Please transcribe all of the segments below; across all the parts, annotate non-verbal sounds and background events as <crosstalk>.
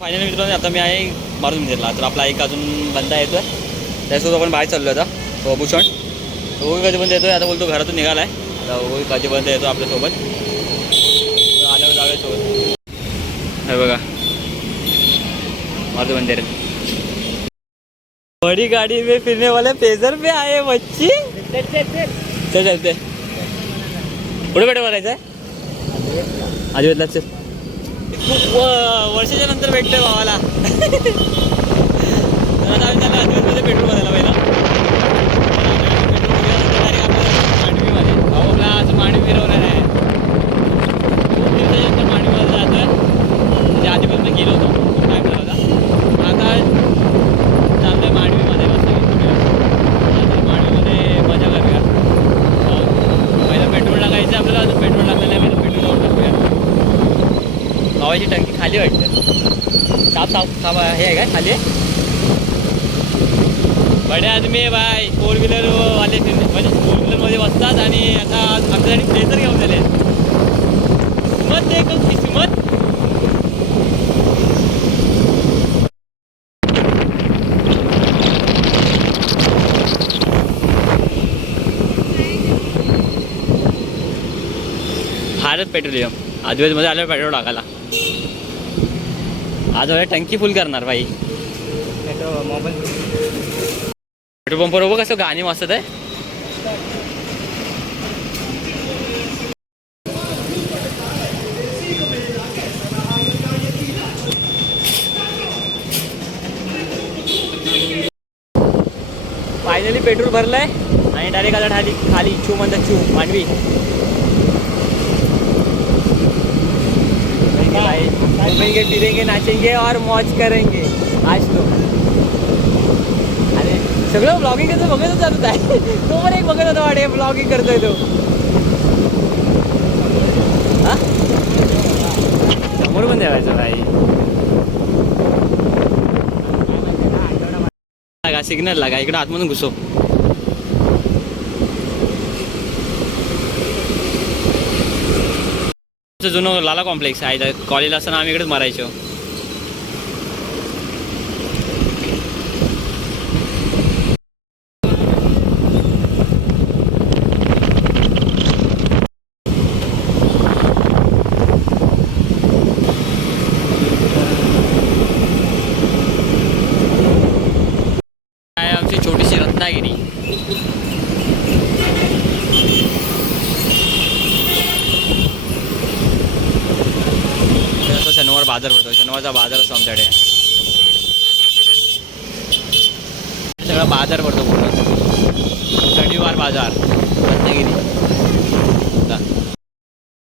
Final मित्रांनो आता मी आहे मारुती मंदिरला. तर आपला एक अजून बंदा येतोय. त्यासोबत आपण बाहेर चाललो आता. तो भूषण. तो येतोय. आता बोलतो घरातून निघालाय. आता कधी बंद येतो आपल्यासोबत आल्यावर जाऊया सोबत. हे बघा. मारुती मंदिर. बड़ी गाड़ी में फिरने वाले पेजर पे आहे मच्छी चल चलते कुठे कुठे बघायचं आहे अजिबातला चल. खूप व- वर्षाच्या नंतर भेटतोय भावाला. तर आता आम्ही त्याला अजिबातमध्ये पेट्रोल भरायला पहिला मांडवीमध्ये भाऊ आपला आज मांडवी फिरवणार आहे. खूप मांडवीमध्ये म्हणजे आधीपासून गेलो होतो. खूप टाईम झाला होता. पण आता चालतोय मांडवीमध्ये. मस्त आता मांडवीमध्ये मजा करूया भाऊ, पहिला पेट्रोल टाकायचं आपल्याला आता पेट्रोल टाकलेलं आहे पहिलं पेट्रोल लावून टाकूया गावाची टंकी खाली वाटतं. साफ साफ साफ हे आहे काय खाली? बडे आदमी आहे बाय फोर व्हीलर वाले म्हणजे फोर व्हीलरमध्ये बसतात आणि आता आमच्यासाठी प्लेसर घेऊन झाले किंमत देखो किस्मत भारत पेट्रोलियम. आदिवासीमध्ये आल्यावर पेट्रोल टाकायला. आज एवढ्या टंकी फुल करणार भाई. पेट्रोल पंप बरोबर कसं गाणी वाजत आहे फायनली पेट्रोल भरलंय. आणि डायरेक्ट आता खाली खाली चू म्हणतात चू मांडवी भाई घूमेंगे फिरेंगे नाचेंगे और मौज करेंगे। आज तो। अरे सगळं ब्लॉगिंग कसं बघतच जात आहे तो पण एक बघत होता वाटे ब्लॉगिंग करतोय तो. समोर पण द्यावायचं भाई. सिग्नल लागा इकडं आतमधून घुसो जुनं लाला कॉम्प्लेक्स आहे. कॉलेज कॉलेजला असताना आम्ही इकडेच मारायचो आहे आमची छोटीशी रत्नागिरी असं शनिवार बाजार भरतो शनिवारचा बाजार असतो आमच्याकडे सगळा बाजार पडतो पूर्ण शनिवार बाजार. रत्नागिरी.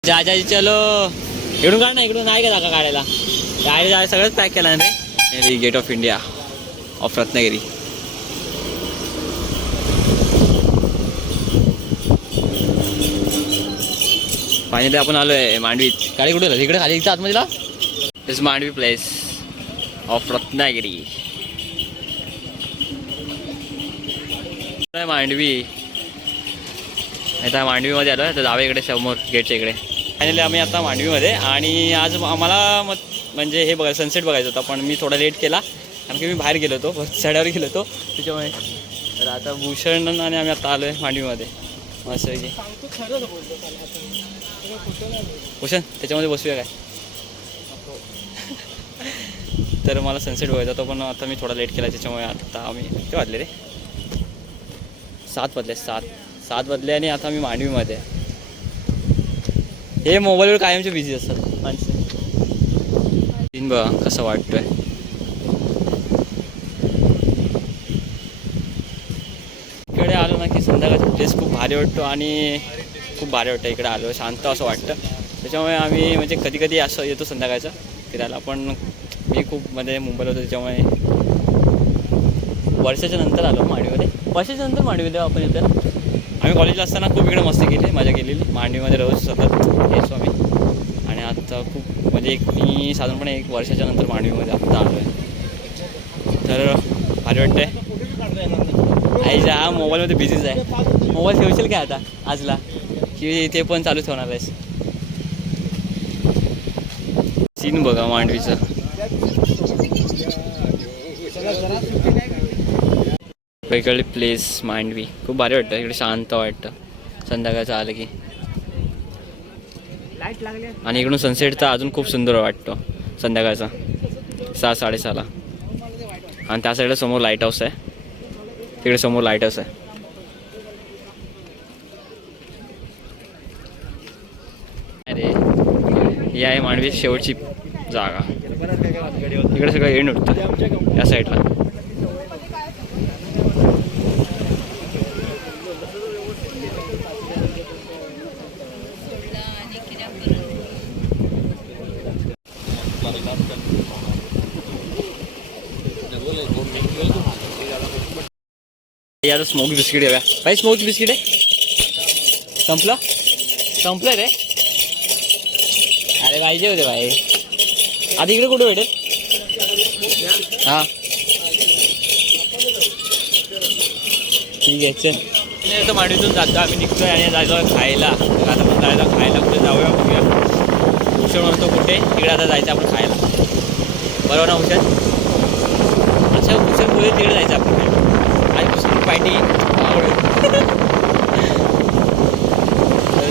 जाजाजी चलो. इकडून काढ ना इकडून नाही का जागा काढायला? गाडी जा सगळंच पॅक केलं ना रे gate of India of Ratnagiri. Finally आपण आलो आहे मांडवीत. गाडी कुठे इकडे खाली इथं आतमध्येला is Mandvi place of Ratnagiri. Mandvi. आता मांडवीमध्ये आलो आहे तर जावे इकडे समोर गेटच्या इकडे. फायनली आम्ही आता मांडवीमध्ये आणि आज आम्हाला मग म्हणजे हे बघा सनसेट बघायचं होतं पण मी थोडा लेट केला. कारण की मी बाहेर गेलो होतो सड्यावर गेलो होतो. त्याच्यामुळे तर आता भूषण आणि आम्ही आता आलो आहे मांडवीमध्ये. मस्त की भूषण त्याच्यामध्ये बसूया काय? तर मला सनसेट बघायचा तो पण आता मी थोडा लेट केला त्याच्यामुळे आता आम्ही ते वाजले रे. सात वाजले सात. सात वाजले आणि आता मी मांडवीमध्ये. हे मोबाईलवर कायमचे बिझी असतात माणसं. तीन बघा कसं वाटतोय. इकडे आलो ना की संध्याकाळचा प्लेस खूप भारी वाटतो आणि खूप भारी वाटतं इकडे आलो. शांत असं वाटतं. त्याच्यामुळे आम्ही म्हणजे कधी कधी असं येतो संध्याकाळचं फिरायला. पण मी खूप मध्ये मुंबईला होतो त्याच्यामुळे वर्षाच्या नंतर आलो मांडवीमध्ये वर्षाच्या नंतर मांडवीमध्ये आपण येतो आम्ही कॉलेजला असताना खूप इकडे मस्ती केली मजा केलेली. मांडवीमध्ये रोज सतत हे स्वामी. आणि आता खूप म्हणजे एक मी साधारणपणे एक वर्षाच्या नंतर मांडवीमध्ये आत्ता आलो आहे तर भारी वाटतंय. आईच्या हा मोबाईलमध्ये बिझीच आहे मोबाईल ठेवशील काय आता आजला? की ते पण चालू ठेवणार आहेस? सीन बघा मांडवीचं. वेगळी प्लेस मांडवी खूप भारी वाटतं. इकडे शांत वाटतं. संध्याकाळचं आलं की. लाइट लागली आणि इकडून सनसेट तर अजून खूप सुंदर वाटतो. संध्याकाळचा. सहा साडेसहाला. आणि त्या साईडला समोर लाइट हाऊस आहे. तिकडे समोर लाइट हाऊस आहे. अरे ही आहे मांडवी शेवटची जागा. इकडे सगळं एंड उठतं या साईडला याचं स्मोक बिस्किट आहे भाई स्मोक बिस्किट आहे संपलं संपलं रे अरे पाहिजे होते भाई आधी इकडे कुठे भेटेल हा ठीक आहे चल तर मांडवीतून जातो आम्ही निघतोय आणि जायचो खायला तर आता पण जायचं खायला कुठे जाऊया बघूया भूषण म्हणतो कुठे तिकडे आता जायचं आपण खायला बरोबर ना भूषण अच्छा भूषण पुढे तिकडे जायचं आपण खायला आज भूषण पार्टी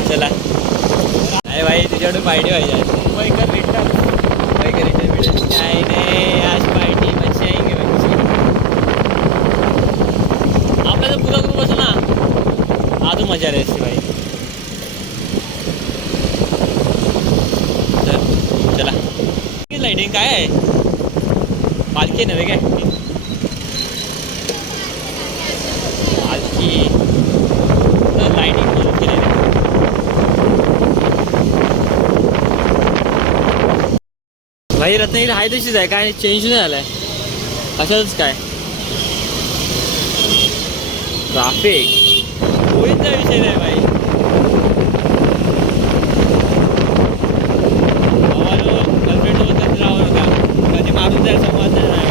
चला. अरे भाई तुझ्याकडे पार्टी पाहिजे आज. मुंबईकर रिटर्न काही रिटर्न मिळेल नाही नाही आज पार्टी मच्छी आहे की मच्छी आपला जर पुरा ग्रुप असो ना. अजून मजा आली असते भाई. तर चला. लाईटिंग काय आहे? पालखी नव्हे काय पालखी लाईटिंग म्हणून केलेली भाई रत्नागिरी आहे तशीच आहे काय चेंज नाही झालाय. अशाच काय? ट्राफिक होळीचा विषय नाही भाई गर्लफ्रेंड सोबत कधी राहावं नका कधी मारून जायला संवाद नाही भाई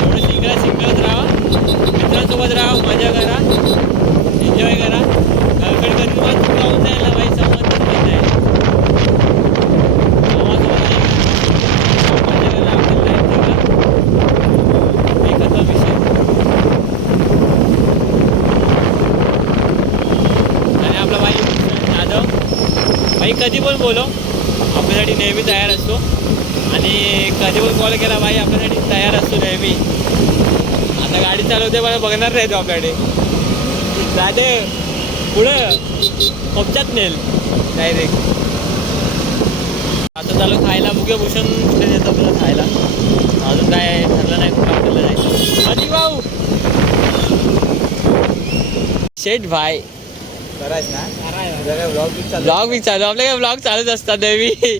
एवढं सिंगल सिंगलच राहा मित्रांसोबत राहा मजा करा एन्जॉय करा गर्लफ्रेंड कधी तुम्हाला चुकावून जाईल ना भाई संवाद नाही आहे आणि आपला भाई जाधव भाई कधी पण बोलो. आपल्यासाठी नेहमी तयार असतो. आणि कधी पण कॉल केला भाई आपल्यासाठी तयार असतो नेहमी. आता गाडी चालवते मला बघणार नाही तो आपल्याकडे. दादे पुढं. कोपच्यात नेल. डायरेक्ट आता चालू खायला बघूया भूषण कुठे देतो आपल्याला खायला? अजून काय ठरलं नाही कुठं ठरलं नाही. अजी भाऊ शेठ भाई. करायच ना? ब्लॉग चालू ब्लॉग चालू. आपले काय ब्लॉग चालूच असतात नेहमी.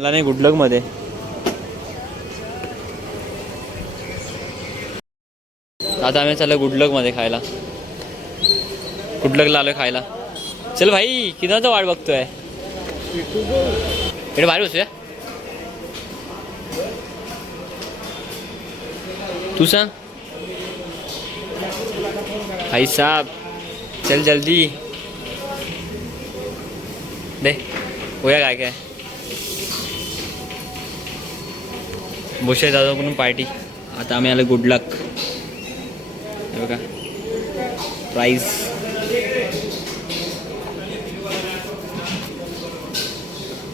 मला नाही गुडलकमध्ये. आता आम्ही चाललो गुडलकमध्ये खायला. गुडलकला आलो खायला. चल भाई किती वाट बघतोय? इकडे भारी बसूया. तू सांग. भाई साहब चल जल्दी. दे होया काय काय? भुसे दादाकडून पार्टी. आता आम्ही आलो गुड लक हे बघा. प्राईज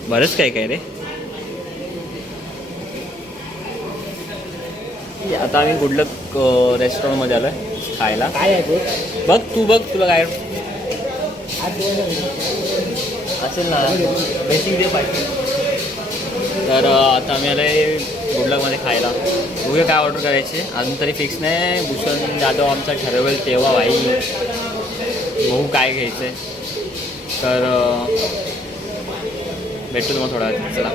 बरंच काय काय रे. आता आम्ही गुडलक रेस्टॉरंटमध्ये आलो आहे खायला. काय आहे बघ तू बघ तुला काय असेल ना. बेसिक दे पाहिजे तर आता आम्ही आलोय गुडलकमध्ये खायला. बघूया काय ऑर्डर करायचे. अजून तरी फिक्स नाही. भूषण जाधव आमचा ठरवेल तेव्हा भाई बघू काय घ्यायचं आहे तर भेटतो तुम्हाला थोडा वेळात. चला.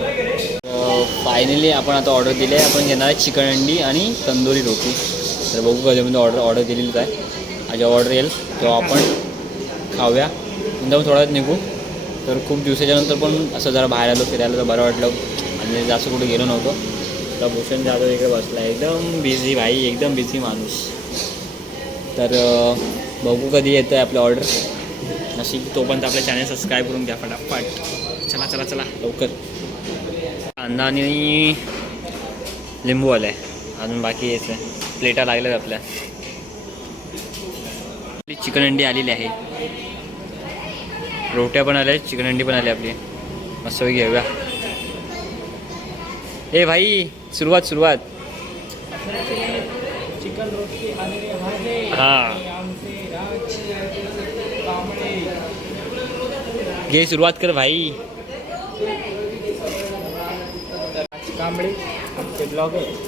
फायनली आपण आता ऑर्डर दिली. आहे आपण घेणार आहे चिकन अंडी आणि तंदुरी रोटी. तर बघू कधी ऑर्डर ऑर्डर दिलेली आहे माझी जेव्हा ऑर्डर येईल तेव्हा आपण खाऊया. एकदम थोडा निघू. तर खूप दिवसाच्यानंतर पण असं जरा बाहेर आलो फिरायला तर बरं वाटलं. आणि जास्त कुठे गेलो नव्हतो. तर भूषण जाधव इकडे बसला एकदम बिझी भाई एकदम बिझी माणूस. तर बघू कधी येतं आहे आपलं ऑर्डर अशी तोपर्यंत आपल्या चॅनल सबस्क्राईब करून घ्या फटाफट. चला चला चला लवकर. कांदा आणि लिंबू आलं आहे अजून बाकी यायचं आहे प्लेटा लागल्यात आपल्या. आपली चिकन अंडी आलेली आहे. रोट्या पण आल्या चिकन अंडी पण आली आपली. मस्त घेऊया. ए भाई सुरुवात सुरुवात. हां. घे सुरुवात कर भाई.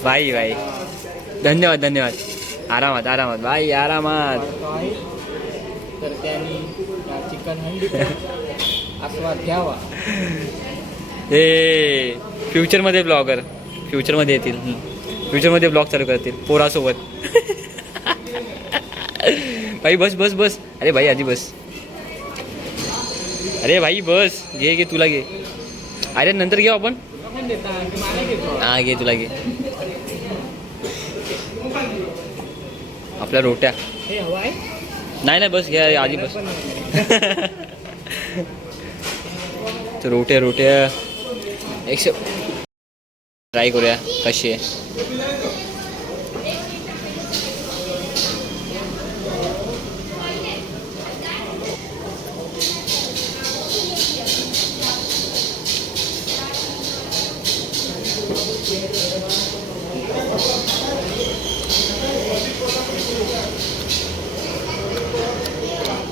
भाई भाई. धन्यवाद धन्यवाद. आरामात आरामात. भाई आरामात. तर त्यांनी चिकन हंडीचा आस्वाद घ्यावा. <laughs> हे फ्युचरमध्ये ब्लॉगर. फ्युचरमध्ये येतील. फ्युचरमध्ये ब्लॉग चालू करतील. पोरासोबत. भाई बस बस बस. अरे भाई आधी बस. अरे भाई बस. घे घे तुला घे. अरे नंतर घेऊ आपण? हा घे तुला घे. आपल्या रोट्या. नाही नाही बस घ्या आधी बस. <laughs> रोट्या रोट्या. एकशे ट्राय करूया कशी आहे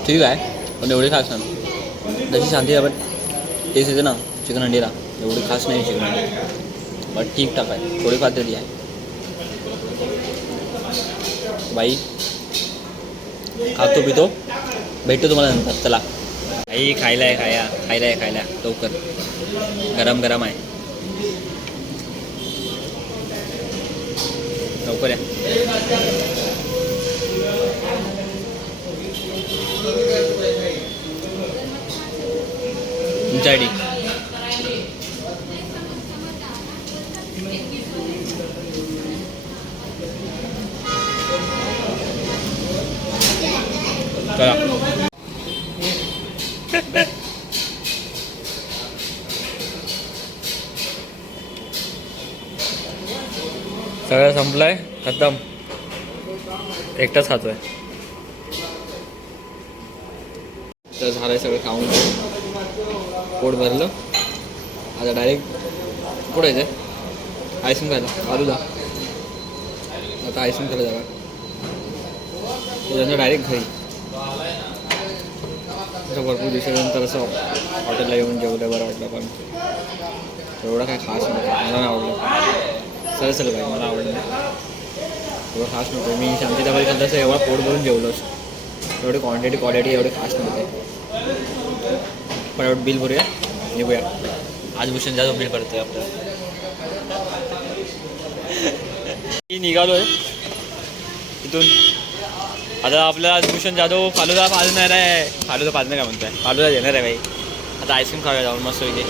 ठीक आहे पण एवढी खास नाही जशी शांती आपण टेस्ट येते ना चिकन अंडीला एवढी खास नाही शिकणार. बट ठीक ठाक आहे. थोडीफार तरी आहे. बाई खातो पितो. भेटतो तुम्हाला नंतर. चला. आई खायला आहे खाया. खायला आहे खायला. लवकर. गरम गरम आहे. लवकर या. तुमच्यासाठी संपलाय खतम. एकटाच खातोय. तर झालंय सगळं खाऊन पोट भरलं. आता डायरेक्ट कुठं यायचं आयस्क्रीम खायला. जा. आता आयस्क्रीम खायला जागा त्याच्यानंतर डायरेक्ट घरी. असं भरपूर दिवसानंतर असं हॉटेलला येऊन जेवलं बरं वाटलं पण. एवढं काय खास नव्हतं. मला नाही आवडलं. चल चल भाई मला आवडलं एवढं खास नव्हतं. मी शांती घरी खाल्लं असं एवढा पोट भरून जेवलो एवढी क्वांटिटी क्वालिटी एवढी खास नव्हते. पटापट बिल भरूया निघूया. आज भूषण जास्त बिल भरतोय आपलं. मी निघालो आहे इथून. आता आपल्याला आज भूषण जाधव फालुदा पाजणार आहे. फालुदा पाजणार काय म्हणतोय? फालुदा देणार आहे भाई आता आईस्क्रीम खाऊया जाऊन मस्त इथे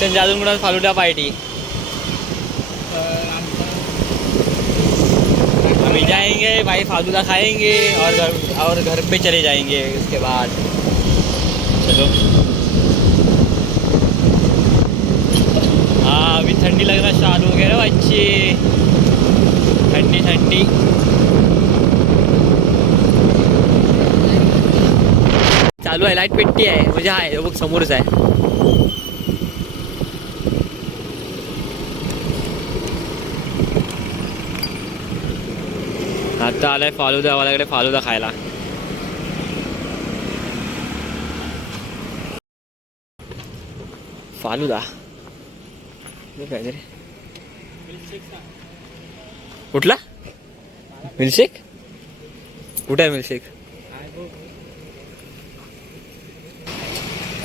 जाधव म्हणून फालुदा पार्टी अभी जाएँगे, भाई फालूदा खाएँगे और घर और घर पे चले जाएँगे उसके बाद। चलो। हाँ अभी ठंडी लगना स्टार्ट हो गया ना बच्चे। ठंडी ठंडी। चालू आहे लाईट पेट्टी आहे म्हणजे आहे बघ समोरच आहे तर आलाय फालुदा वाल्याकडे फालुदा खायला. फालुदा? कुठला? मिल्कशेक? कुठे आहे मिलशेक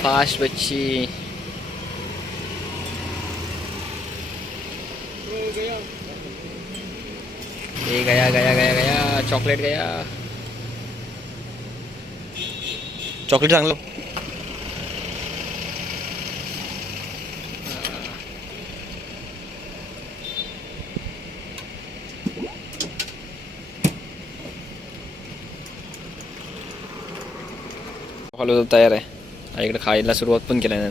फास्ट बच्ची. ये गया गया गया गया चॉकलेट गया। चॉकलेट चांगलं. फॉलो तयार आहे. इकडे खायला सुरुवात पण केल्या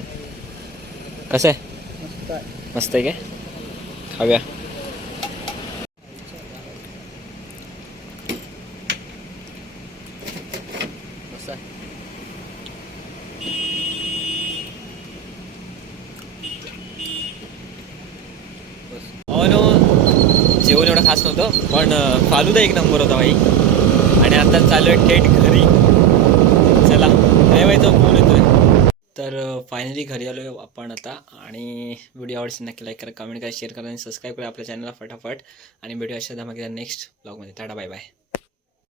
कसं आहे. मस्त आहे काय? खाऊया. मस्त हो जेवण एवढं खास नव्हतं पण फालुदा एक नंबर होता भाई. आणि आता चालू आहे थेट घरी. चला काय फोन येतोय. तर फायनली घरी आलो आपण आता. आणि व्हिडिओ आवडल्यास नक्की लाईक करा कमेंट करा शेअर करा आणि सबस्क्राईब करा आपल्या चॅनलला फटाफट. आणि व्हिडिओ अशा धमाकेला नेक्स्ट ब्लॉगमध्ये टाटा बाय बाय